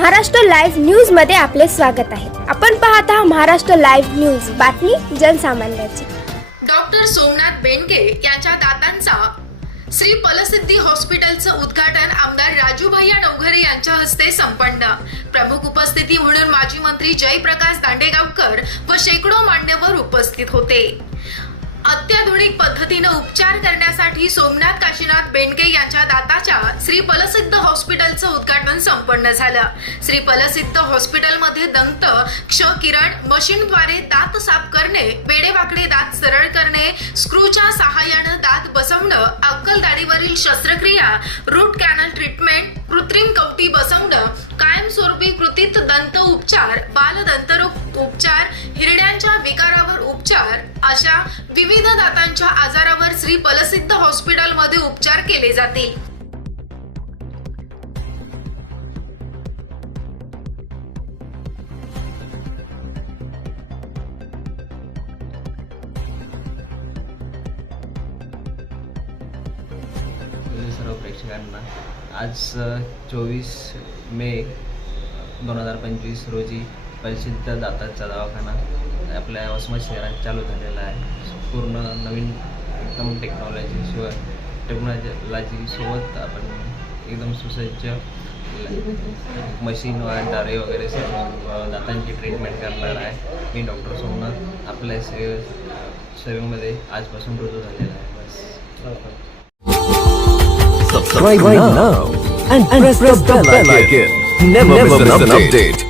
Maharashtra live न्यूजमध्ये आपले स्वागत आहे. आपण पाहत आहात महाराष्ट्र लाईव्ह न्यूज. बातमी जनसामान्याची. डॉक्टर सोमनाथ बेंडके यांच्या दातांचा श्री पलसिद्धी हॉस्पिटलचं उद्घाटन आमदार राजूभैया नवघरे यांच्या हस्ते संपन्न. प्रमुख उपस्थिती म्हणून माजी मंत्री जयप्रकाश दांडेगावकर व शेकडो मान्यवर उपस्थित होते. अत्याधुनिक पद्धतीनं उपचार करण्यासाठी सोमनाथ काशीनाथ बेंडके यांच्या दाताच्या श्री पलसिद्ध हॉस्पिटलचं उद्घाटन संपन्न झालं. श्री पलसिद्ध हॉस्पिटलमध्ये दंत क्ष किरण मशीनद्वारे दात साफ करणे वेडेवाकडे दात सरळ करणे स्क्रूच्या सहाय्यानं दात बसवणं अक्कलदाडीवरील शस्त्रक्रिया रूट कॅनल ट्रीटमेंट कृत्रिम कवटी बसवणं कायमस्वरूपी कृतीत दंत उपचार बालदंतरोग उपचार हिरड्यांच्या विकास उपचार. अशा विविध दातांच्या आजारावर श्री पलसिद्ध हॉस्पिटलमध्ये उपचार केले जातील. सर्व प्रेक्षकांना आज चोवीस मे दोन हजार पंचवीस रोजी प्रसिद्ध दाताचा दवाखाना आपल्या वसमत शहरात चालू झालेला आहे. पूर्ण नवीन एकदम टेक्नॉलॉजी शिवाय टेक्नॉलॉजी सोबत आपण एकदम सुसज्ज मशीन द्वारे वगैरे सर्व दातांची ट्रीटमेंट करणार आहे. मी डॉक्टर सोमनाथ आपल्या सेवे सेवेमध्ये आजपासून रुजू झालेला आहे. बस. Subscribe now and, press, the bell icon. Never, miss an update.